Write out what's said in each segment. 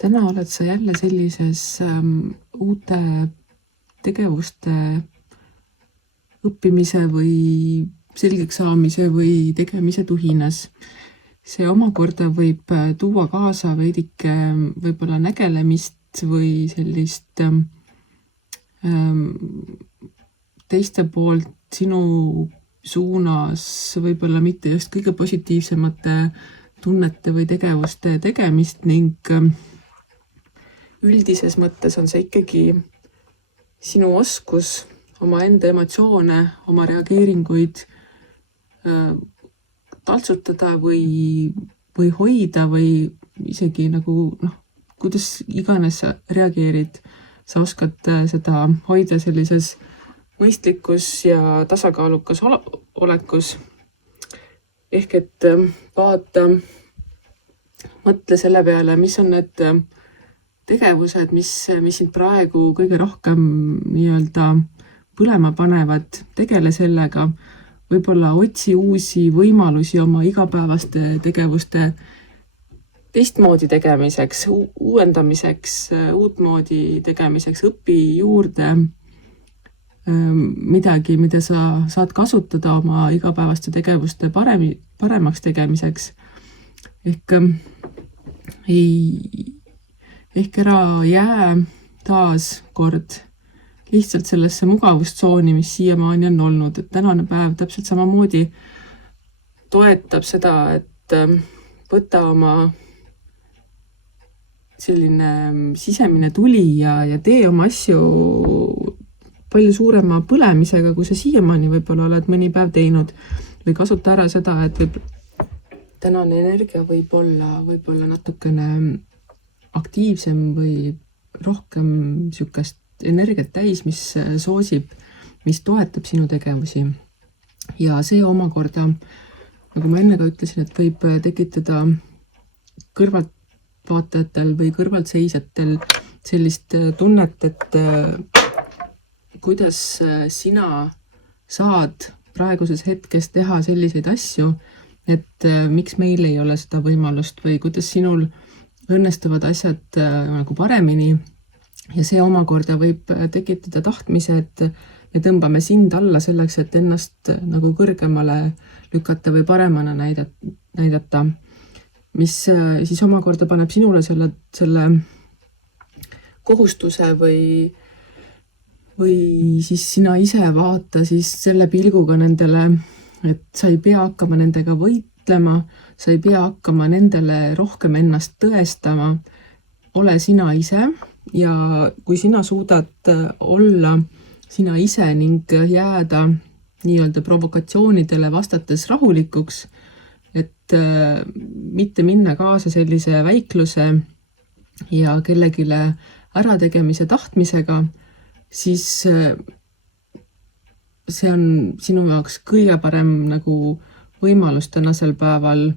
Täna oled sa jälle sellises uute tegevuste õppimise või selgeks saamise või tegemise tuhinas. See omakorda võib tuua kaasa veidike võib-olla nägelemist või sellist teiste poolt sinu suunas võib-olla mitte just kõige positiivsemate tunnete või tegevuste tegemist ning üldises mõttes on see ikkagi sinu oskus oma enda emotsioone, oma reageeringuid taltsutada või hoida või isegi nagu kuidas iganes sa reageerid, sa oskad seda hoida sellises mõistlikus ja tasakaalukas olekus. Ehk et vaata, mõtle selle peale, mis on need tegevused, mis sind praegu kõige rohkem nii-öelda põlema panevad, tegele sellega, võib-olla otsi uusi võimalusi oma igapäevaste tegevuste teistmoodi tegemiseks, uuendamiseks, uutmoodi tegemiseks, õpi juurde midagi, mida sa saad kasutada oma igapäevaste tegevuste paremaks tegemiseks. Ehk ära jää taas kord lihtsalt sellesse mugavustsooni, mis siiamaani on olnud, et tänane päev täpselt samamoodi toetab seda, et võta oma selline sisemine tuli ja tee oma asju palju suurema põlemisega, kui sa siiamaani võib-olla oled mõni päev teinud või kasuta ära seda, et tänane energia võib olla natukene aktiivsem või rohkem niisugust energiat täis, mis soosib, mis toetab sinu tegevusi. Ja see omakorda, nagu ma enne ka ütlesin, et võib tekitada kõrvaltvaatajatel või kõrvaltseisjatel sellist tunnet, et kuidas sina saad praeguses hetkes teha selliseid asju, et miks meil ei ole seda võimalust või kuidas sinul õnnestuvad asjad nagu paremini. Ja see omakorda võib tekitada tahtmise, et me tõmbame sind alla selleks, et ennast nagu kõrgemale lükata või paremana näidata, mis siis omakorda paneb sinule selle kohustuse või siis sina ise vaata siis selle pilguga nendele, et sa ei pea hakkama nendega võitlema, sa ei pea hakkama nendele rohkem ennast tõestama, ole sina ise. Ja kui sina suudad olla sina ise ning jääda nii-öelda provokatsioonidele vastates rahulikuks, et mitte minna kaasa sellise väikluse ja kellegile ärategemise tahtmisega, siis see on sinu jaoks kõige parem nagu võimalus tänasel päeval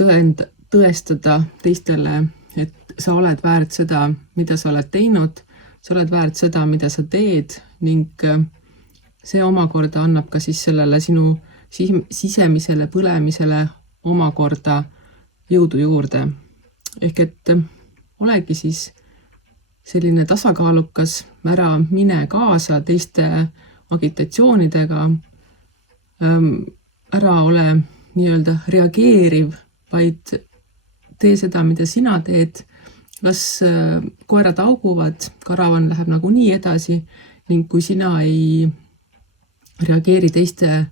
tõestada teistele, et sa oled väärt seda, mida sa oled teinud, sa oled väärt seda, mida sa teed ning see omakorda annab ka siis sellele sinu sisemisele põlemisele omakorda jõudu juurde. Ehk et olegi siis selline tasakaalukas, ära mine kaasa teiste agitatsioonidega, ära ole nii-öelda reageeriv, vaid tee seda, mida sina teed, las koerad auguvad, karavan läheb nagunii edasi ning kui sina ei reageeri teiste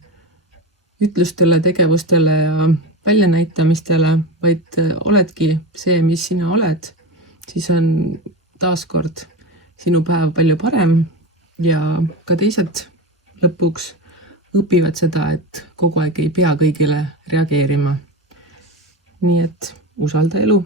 ütlustele, tegevustele ja väljanäitamistele, vaid oledki see, mis sina oled, siis on taaskord sinu päev palju parem ja ka teised lõpuks õpivad seda, et kogu aeg ei pea kõigile reageerima. Nii et usalda elu.